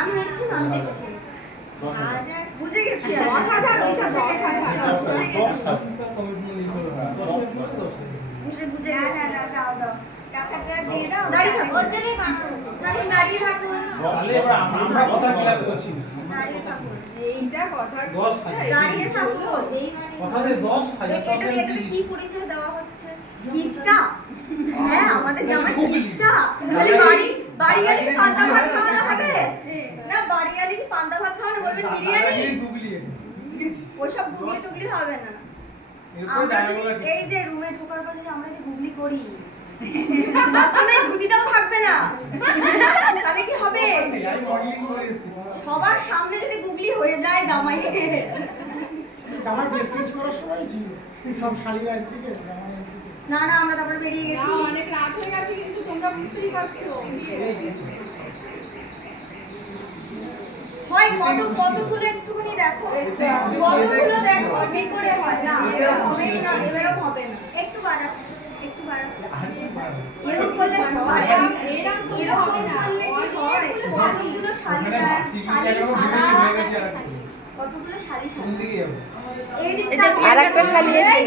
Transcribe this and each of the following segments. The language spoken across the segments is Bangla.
আমি নিচ্ছি না, আমি দেখছি। বুঝে গেছি বুঝে কি পরিচয় দেওয়া হচ্ছে? গিফটটা? হ্যাঁ, আমাদের জামাই গিফটটা। বাড়ি গেলে কি পান্তা ভাত খাওয়ানো হবে? না, বাড়ি গেলে কি পান্তা ভাত খাওয়ানো, বলবেন বিরিয়ানি? ওইসব গুগলি টুগলি হবে না। এই যে রুমে ঢোকার পর যদি আমরা গুগলি করি, বাথরুমে ধুতিটাও থাকবে না, তাহলে কি হবে? সবার সামনে যদি গুগলি হয়ে যায় জামাইয়ের। জামাই মেসেজ করার সময় ছিল সব শালীরা থেকে না না, আমরা তারপর বেরিয়ে গেছি। অনেক রাত হয়ে গেছে, কিন্তু তোমরা বুঝতেই পারছো হয় কতগুলো একটুখানি দেখো, কতগুলো দেখো কি করে হয়। না, এরকম হবেই না, এরকম হবে না। একটু বাড়া, একটু বাড়া। এরকম করলে এরকম হবে না। কতগুলো শালীরা কতগুলো শালী এই দিকটা আরেকটা শালী এসে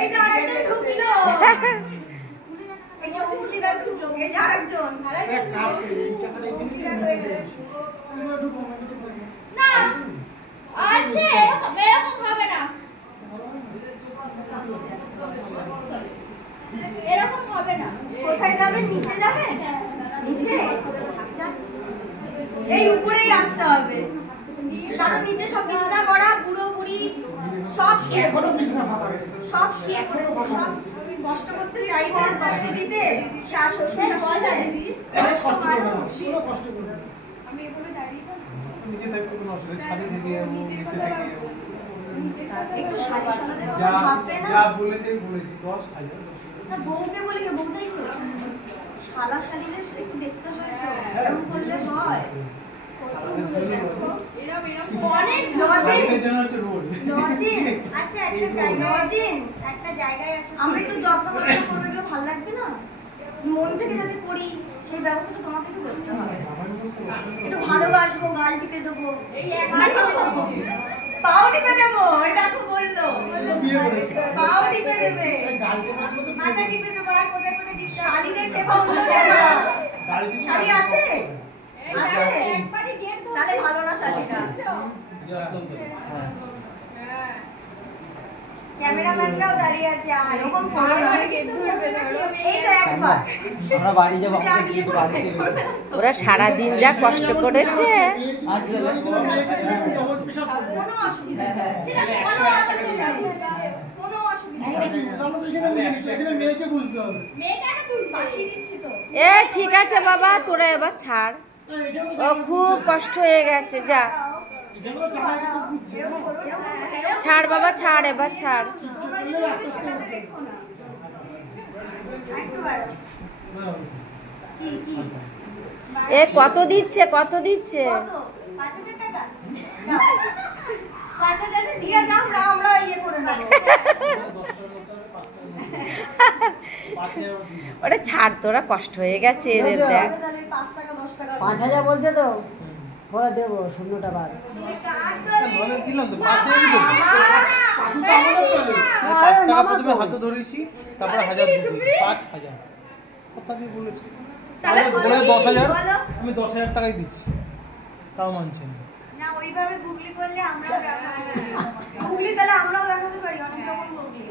এই যে আরেকজন ঢুকলো, এই যে অংশীদার ঢুকলো, এই যে আরেকজন না আছে, এরকম হবে না, এরকম হবে না। কোথায় যাবেন? নিচে যাবেন? নিচে এই উপরেই আসতে হবে, কারণ নিচে সব বিছনা করা, বুড়ো বুড়ি সব শুয়ে পড়েছে, সব শুয়ে পড়েছে, সব কষ্ট করতে চাইবো আর কষ্ট দিতে শ্বশুর বল না দিদি, কষ্ট করবে না, কোনো কষ্ট করবে না। আমি এখানে দাঁড়িয়ে থাকবো, নিচে থাকতে কোনো অসুবিধা, ছাদে থেকে নিচে থেকে একটু শাড়ি শাড়িদের কথা ভাববে না। যা বলেছি 10,000 না, বউকে বলি কে বউ চাইছে শালা শাড়িদের একটু দেখতে হয় তো, এরকম করলে হয়। কতগুলো দেখো, এরকম অনেক লজিংস জন্য হচ্ছে রোড লজিংস। আচ্ছা, লজিংস একটা জায়গায় আসলে আমরা একটু যত্ন করে করব, এগুলো ভালো লাগবে না? মন থেকে যাতে করি সেই ব্যবস্থাটা তোমাকে তো করতে হবে। একটু ভালোবাসবো, গাল টিপে দেবো, এই পাও টিপে দেবো, এই দেখো বললো বিয়ে করেছে, পাও টিপে দেবে, গাল টিপে দেবো, মাথা টিপে দেবো, আর কোথায় কোথায় টিপে শালীদের টেপা উল্টো টেপা। শালী আছে? আছে? একবারই গেট ধরে, তাহলে ভালো না শালীটা। হ্যাঁ, ক্যামেরাম্যানটাও দাঁড়িয়ে আছে, এরকম করে গেট ধরবে, এই তো একবার আমরা বাড়ি যাব, ওরা সারা দিন যা কষ্ট করেছে। কোনো অসুবিধা নেই, কোনো অসুবিধা নেই, কোনো অসুবিধা নেই। আমরা তো এখানে মেয়েকে বুঝতে হবে, মেয়েকে আমি বুঝবো, পাঠিয়ে দিচ্ছি তো। এ ঠিক আছে বাবা, তোরা এবার ছাড়, ও খুব কষ্ট হয়ে গেছে, যা ছাড় বাবা, ছাড় এবার, ছাড়। এ কত দিচ্ছে, কত দিচ্ছে? 5,000 টাকা 5,000 দিয়ে যাও, আমরা ইয়ে করে নেব। ওরে ছাড়, তোরা কষ্ট হয়ে গেছে এদের, দেখ 5 টাকা 10 টাকা 5,000 বলছে তো, পরে দেবো, 0টা বাদ বলে দিলাম তো, 5,000 দিলাম, 5 টাকা প্রথমে হাতে ধরেছি, তারপর 1000 দিয়েছি, 5,000 কথা দিয়ে বলেছি, তাহলে বলে 10,000, আমি 10,000 টাকাই দিচ্ছি, তাও মানছেন না। ওইভাবে গুগলি করলে আমরাও গুগলি, তাহলে আমরাও দেখাতে পারি অনেক রকম গুগলি।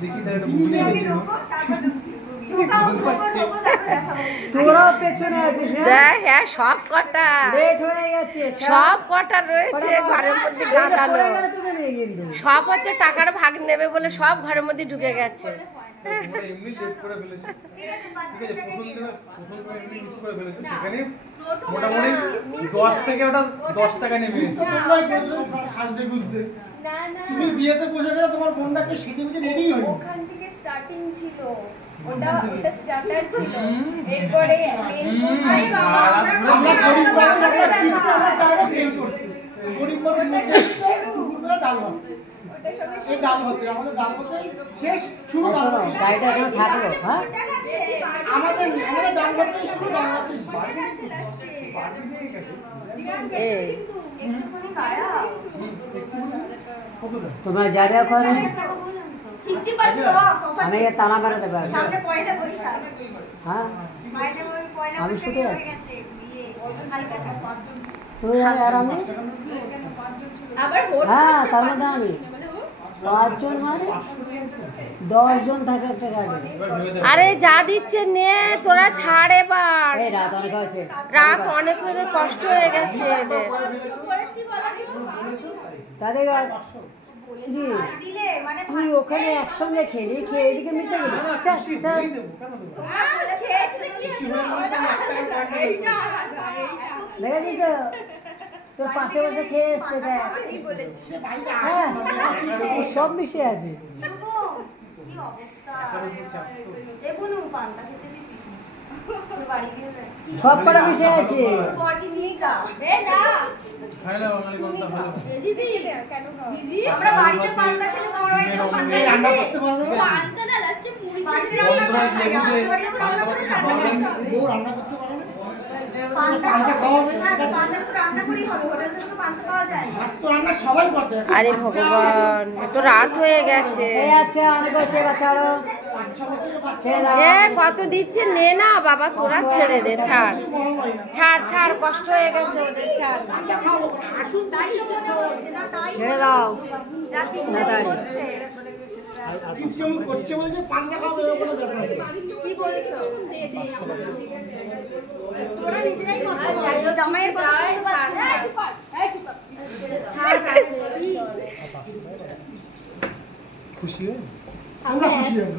দেখি তাহলে গুগলি তোরা পেছনে আছিস, দেখ, হ্যাঁ সব কটা, লেট হয়ে গেছে, সব কটা রয়েছে ঘরের মধ্যে গাঁদালো, সব হচ্ছে টাকার ভাগ নেবে বলে সব ঘরের মধ্যে ঢুকে গেছে। এমনি লেট করে ফেলেছে, ঠিক আছে, প্রথম এমনি মিস করে ফেলেছে, সেখানে মোটামুটি 10 থেকে ওটা 10 টাকা নেমে গেছে। সাজতে গুজতে না না, তুমি বিয়েতে বসে গেলে তোমার বোনটাকে সেজে গুজে রেডি হই, ওখান থেকে স্টার্টিং ছিল, ওটা স্টার্টার ছিল, এরপরে মেন কোর্স। আরে বাবা, আমরা গরিব মানুষ, আমরা 50,000 টাকা পেল করছি, গরিব মানুষ দুপুরবেলা ডাল ভাত। ওটা এই ডাল ভাতে আমাদের ডাল ভাতে শেষ শুরু ডাল ভাতে গাড়িটা এখানে থাকলো হ্যাঁ আমাদের ডাল ভাতে শুরু ডাল ভাতে এই একটুখানি গায়া তোমরা যাবে ওখানে 50% অফ অফার আমি এ তালা মারা দেবো সামনে পয়লা বৈশাখ হ্যাঁ মাইনে ওই পয়লা আমি বৈশাখ শুতে হয়ে যাচ্ছি। গেছে বিয়ে হালকা তুই আর আমি আবার ভোট হ্যাঁ হচ্ছে তার মধ্যে আমি 5 জন মানে 10 জন থাকে একটা গাড়ি আরে যা দিচ্ছে নে তোরা ছাড় এবার। এই রাত অনেক হয়েছে রাত অনেক হয়ে কষ্ট হয়ে গেছে এদের। করেছি বলা কি তাদের জি দিলে মানে তুই ওখানে একসঙ্গে খেলি খেয়ে এদিকে মিশে গেলি চল চল তোমরা বলেছে খেয়েছি দেখি এইটা দেখেছিস তো তোর পাশে বসে খেয়ে এসছে দেখ সে বাড়িতে হ্যাঁ আসে সব মিশে আছে কি অবস্থা দেখুন পান্তা খেতে দিবি তোর বাড়ি গিয়ে দেখ সব কটা মিশে আছে পরদি নিটা এ না খাইলে বাঙালি কথা ভালো দিদি কেন খাও? আমরা বাড়িতে পান্তা খেলে তোমার বাড়িতে পান্তা এই রান্না খাবে? করতে পারবে না পান্তা না লাস্টে মুড়ি বাড়িতে বন্ধুরা লেবুতে বউ রান্না করতে পারবে না পান্তা পান্তা খাওয়াবে না পান্তা তো রান্না করেই হবে হোটেল থেকে তো পান্তা পাওয়া যায় না ভাত তো রান্না সবাই করতে এখন আরে ভগবান তো রাত হয়ে গেছে। এই আচ্ছা অনেক হয়েছে এবার ছাড়ো 5-6 বছরের বাচ্চা ছেড়ে দাও এ কত দিচ্ছে নে না বাবা তোরা ছেড়ে দে ছাড় বড় হয় না ছাড় ছাড় কষ্ট হয়ে গেছে ওদের ছাড়। পান্তা খাবো আসুন তাই তো মনে হচ্ছে না তাই ছেড়ে দাও যা কিছু হচ্ছে কিপটেমু করছে বলে যে পান্তা খাবো এরকম কোনো ব্যাপার নেই কি বলছো তোরা নিজেরাই মত জামাইয়ের কথা শুনতে পাচ্ছিস না ছাড় খুশি হয়ে আমরা খুশি হব